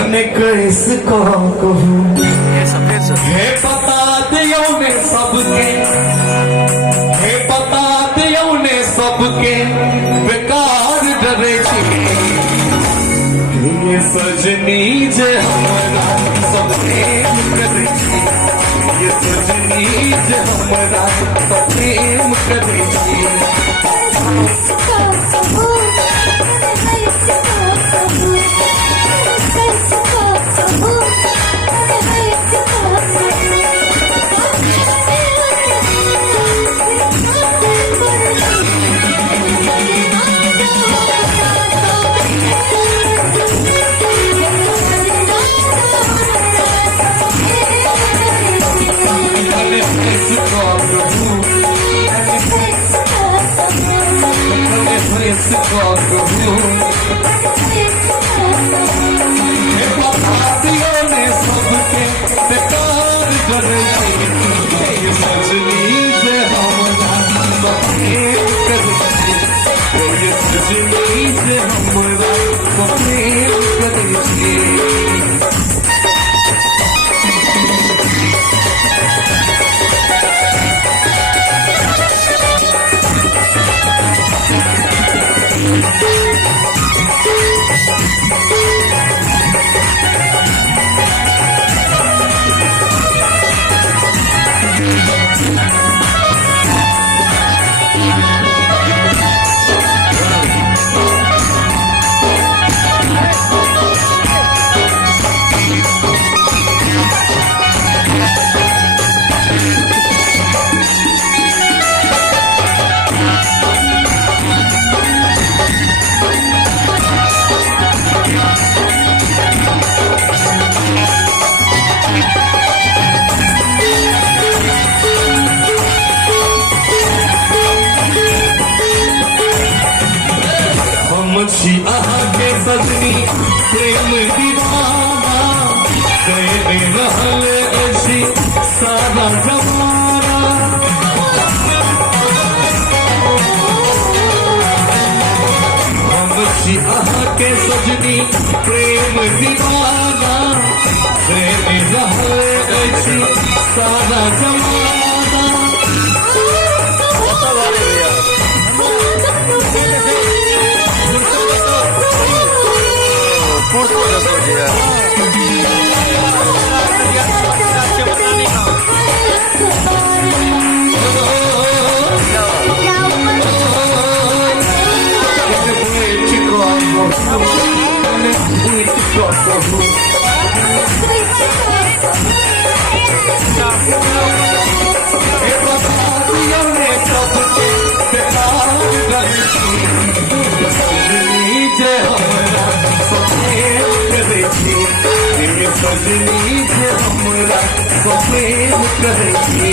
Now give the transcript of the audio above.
तने किसको कहूँ हे बता दियो ने सबके, हे बता दियो ने सबके बेकार डरे छी ये सजनी जे हमरा सबके करे छी, ये सजनी जे हमरा प्रेम करे छी। सजनी प्रेम दीवाना कहने रहल ऐसी सारा जमाना, हम छी अहाँ के सजनी प्रेम दीवाना कहने रहल ऐसी सारा जमाना। सजनी जे हमरा प्रेम करे छी।